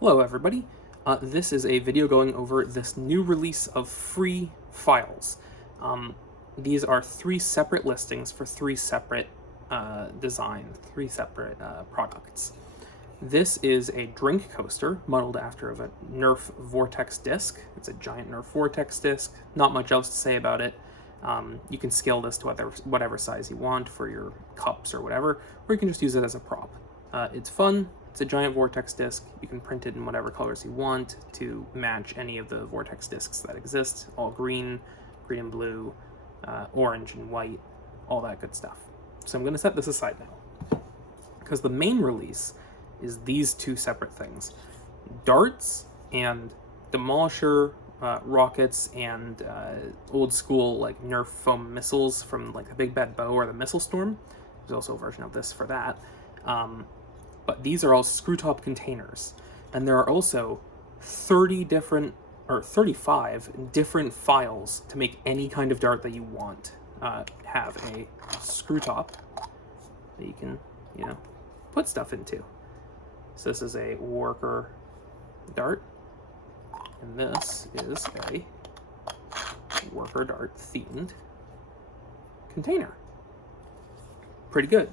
Hello everybody, this is a video going over this new release of free files. These are three separate listings for three separate three separate products. This is a drink coaster modeled after a Nerf Vortex disc. It's a giant Nerf Vortex disc, not much else to say about it. You can scale this to whatever size you want for your cups or whatever, or you can just use it as a prop. It's fun. It's a giant Vortex disc. You can print it in whatever colors you want to match any of the Vortex discs that exist. All green, green and blue, orange and white, all that good stuff. So I'm going to set this aside now, because the main release is these two separate things. Darts and Demolisher rockets and old school like Nerf foam missiles from like the Big Bad Bow or the Missile Storm. There's also a version of this for that. But these are all screw top containers, and there are also 35 different files to make any kind of dart that you want. Have a screw top that you can, put stuff into. So this is a worker dart, and this is a worker dart themed container. Pretty good.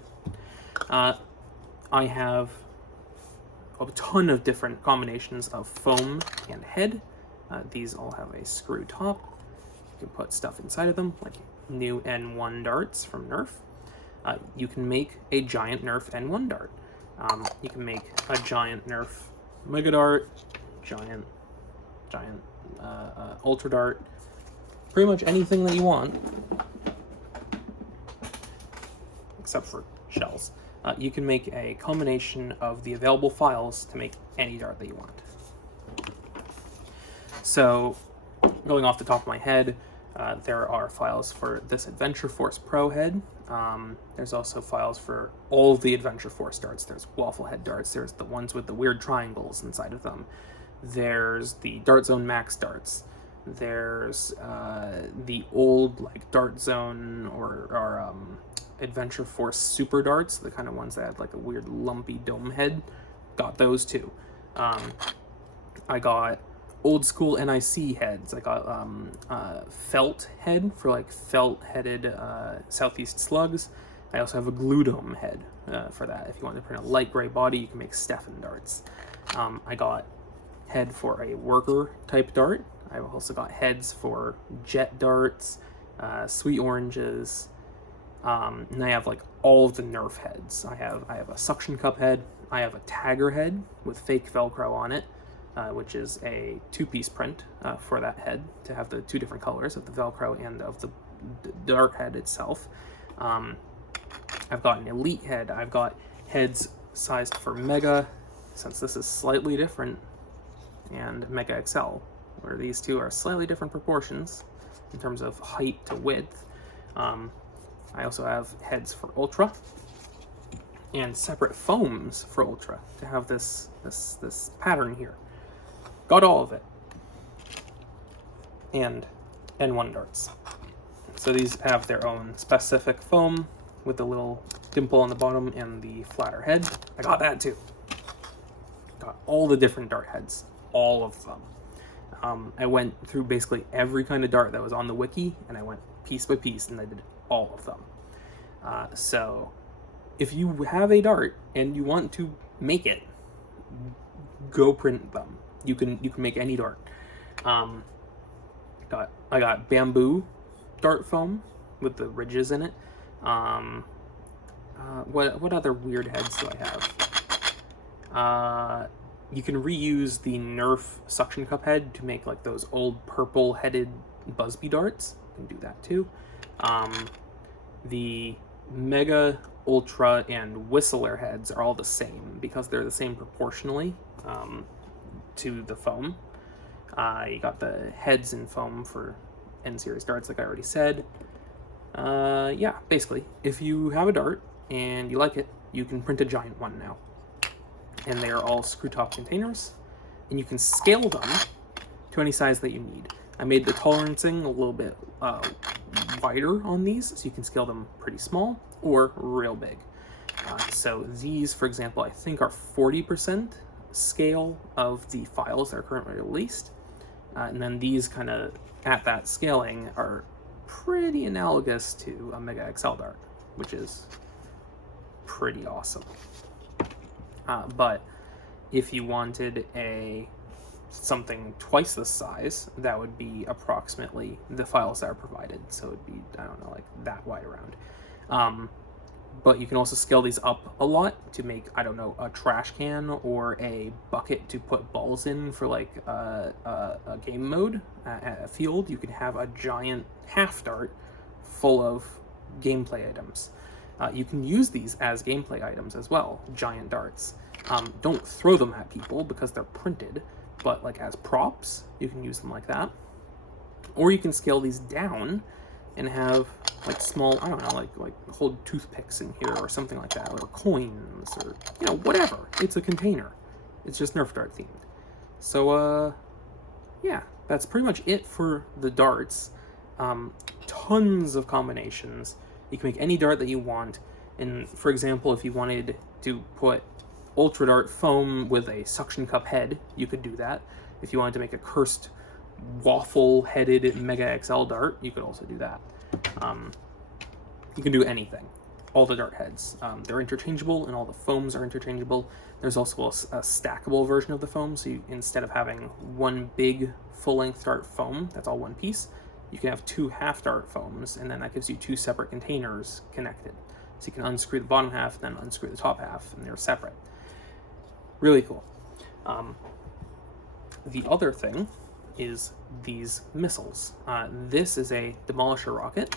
I have a ton of different combinations of foam and head. These all have a screw top. You can put stuff inside of them, like new N1 darts from Nerf. You can make a giant Nerf N1 dart. You can make a giant Nerf Mega Dart, giant Ultra Dart, pretty much anything that you want, except for shells. You can make a combination of the available files to make any dart that you want. So, going off the top of my head, there are files for this Adventure Force Pro head. There's also files for all of the Adventure Force darts. There's waffle head darts. There's the ones with the weird triangles inside of them. There's the Dart Zone Max darts. There's the old like Dart Zone or Adventure Force Super Darts, the kind of ones that had like a weird lumpy dome head. Got those too. I got old school NIC heads. I got felt head for like felt-headed Southeast slugs. I also have a gluedome head for that. If you want to print a light gray body, you can make Stefan darts. I got head for a worker type dart. I've also got heads for jet darts, sweet oranges, and I have like all of the Nerf heads. I have a suction cup head. I have a tagger head with fake Velcro on it, which is a two-piece print for that head to have the two different colors of the Velcro and of the dart head itself. I've got an elite head. I've got heads sized for Mega, since this is slightly different, and Mega XL, where these two are slightly different proportions in terms of height to width. I also have heads for Ultra and separate foams for Ultra to have this pattern here. Got all of it. And N1 darts. So these have their own specific foam with the little dimple on the bottom and the flatter head. I got that too. Got all the different dart heads, all of them. I went through basically every kind of dart that was on the wiki, and I went piece by piece, and I did all of them. So if you have a dart and you want to make it, go print them. You can make any dart. I got bamboo dart foam with the ridges in it. What other weird heads do I have? You can reuse the Nerf suction cup head to make like those old purple headed BuzzBee darts. You can do that too. The Mega, Ultra, and Whistler heads are all the same because they're the same proportionally to the foam. You got the heads in foam for N-series darts, like I already said. Yeah, basically, if you have a dart and you like it, you can print a giant one now. And they are all screw top containers, and you can scale them to any size that you need. I made the tolerancing a little bit wider on these, so you can scale them pretty small or real big. So these, for example, I think are 40% scale of the files that are currently released. And then these kind of, at that scaling, are pretty analogous to a Mega XL Dart, which is pretty awesome. But if you wanted something twice this size, that would be approximately the files that are provided. So it'd be, I don't know, like that wide around. But you can also scale these up a lot to make, I don't know, a trash can or a bucket to put balls in for like a game mode at a field. You can have a giant half dart full of gameplay items. You can use these as gameplay items as well, giant darts. Don't throw them at people because they're printed, but like as props, you can use them like that. Or you can scale these down and have like small, I don't know, like hold toothpicks in here or something like that, or coins, or, you know, whatever. It's a container. It's just Nerf dart themed. So, yeah, that's pretty much it for the darts. Tons of combinations. You can make any dart that you want. And for example, if you wanted to put Ultra Dart foam with a suction cup head, you could do that. If you wanted to make a cursed waffle-headed Mega XL Dart, you could also do that. You can do anything. All the dart heads. They're interchangeable, and all the foams are interchangeable. There's also a stackable version of the foam, so instead of having one big full-length dart foam, that's all one piece, you can have two half-dart foams, and then that gives you two separate containers connected. So you can unscrew the bottom half, then unscrew the top half, and they're separate. Really cool. The other thing is these missiles. This is a demolisher rocket,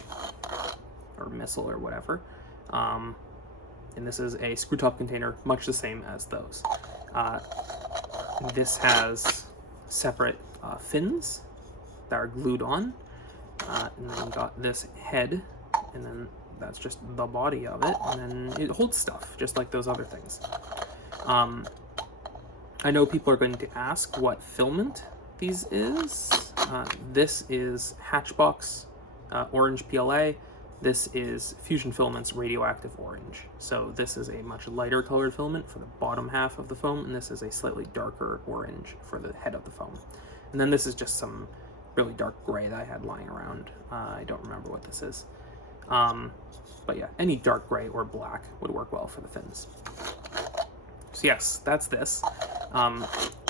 or missile, or whatever. And this is a screw top container, much the same as those. This has separate fins that are glued on. And then you got this head, and then that's just the body of it, and then it holds stuff, just like those other things. I know people are going to ask what filament these is. This is Hatchbox Orange PLA. This is Fusion Filament's Radioactive Orange. So this is a much lighter colored filament for the bottom half of the foam, and this is a slightly darker orange for the head of the foam. And then this is just some really dark gray that I had lying around. I don't remember what this is. But yeah, any dark gray or black would work well for the fins. So yes, that's this. And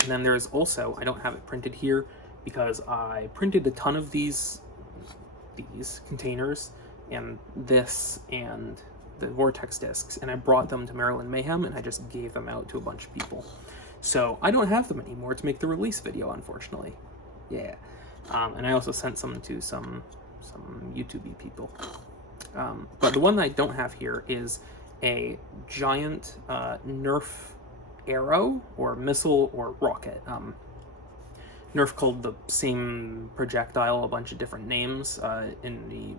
then there's also, I don't have it printed here because I printed a ton of these containers and this and the Vortex discs, and I brought them to Maryland Mayhem and I just gave them out to a bunch of people. So I don't have them anymore to make the release video, unfortunately. Yeah. And I also sent some to some YouTube people. But the one that I don't have here is a giant Nerf arrow or missile or rocket. Nerf called the same projectile a bunch of different names in the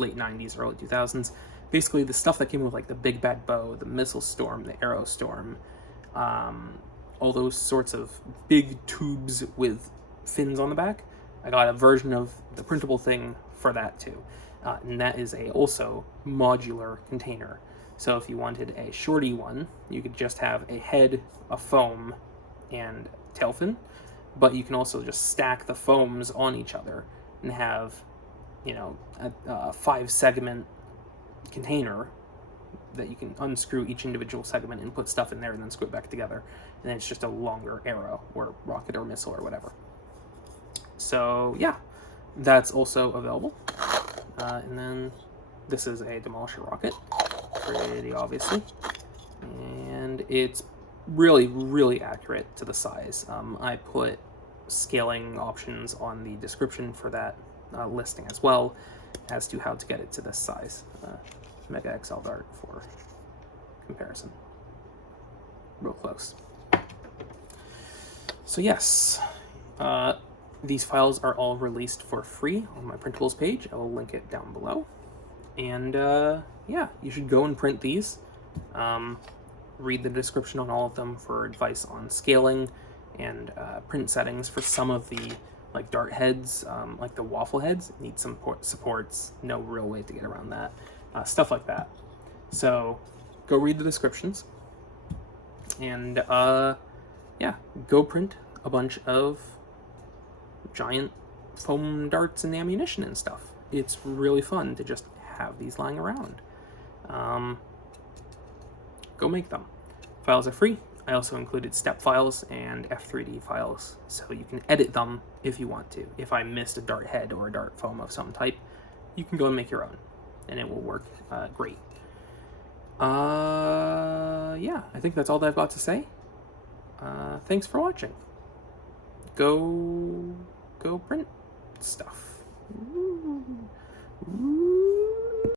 late 90s, early 2000s. Basically, the stuff that came with like the Big Bad Bow, the Missile Storm, the Arrow Storm, all those sorts of big tubes with fins on the back. I got a version of the printable thing for that too. And that is also modular container. So if you wanted a shorty one, you could just have a head, a foam, and tail fin. But you can also just stack the foams on each other and have, you know, a 5-segment container that you can unscrew each individual segment and put stuff in there and then screw it back together. And then it's just a longer arrow or rocket or missile or whatever. So yeah, that's also available. And then this is a demolisher rocket, pretty obviously. And it's really, really accurate to the size. I put scaling options on the description for that listing as well as to how to get it to this size. Mega XL Dart for comparison. Real close. So yes, these files are all released for free on my printables page. I will link it down below. And yeah, you should go and print these. Read the description on all of them for advice on scaling and print settings for some of the like dart heads, like the waffle heads. Need some supports, no real way to get around that. Stuff like that. So go read the descriptions. And yeah, go print a bunch of giant foam darts and ammunition and stuff. It's really fun to just have these lying around. Go make them. Files are free. I also included step files and F3D files, so you can edit them if you want to. If I missed a dart head or a dart foam of some type, you can go and make your own, and it will work great. Yeah, I think that's all that I've got to say. Thanks for watching. Go print stuff. Ooh. Ooh.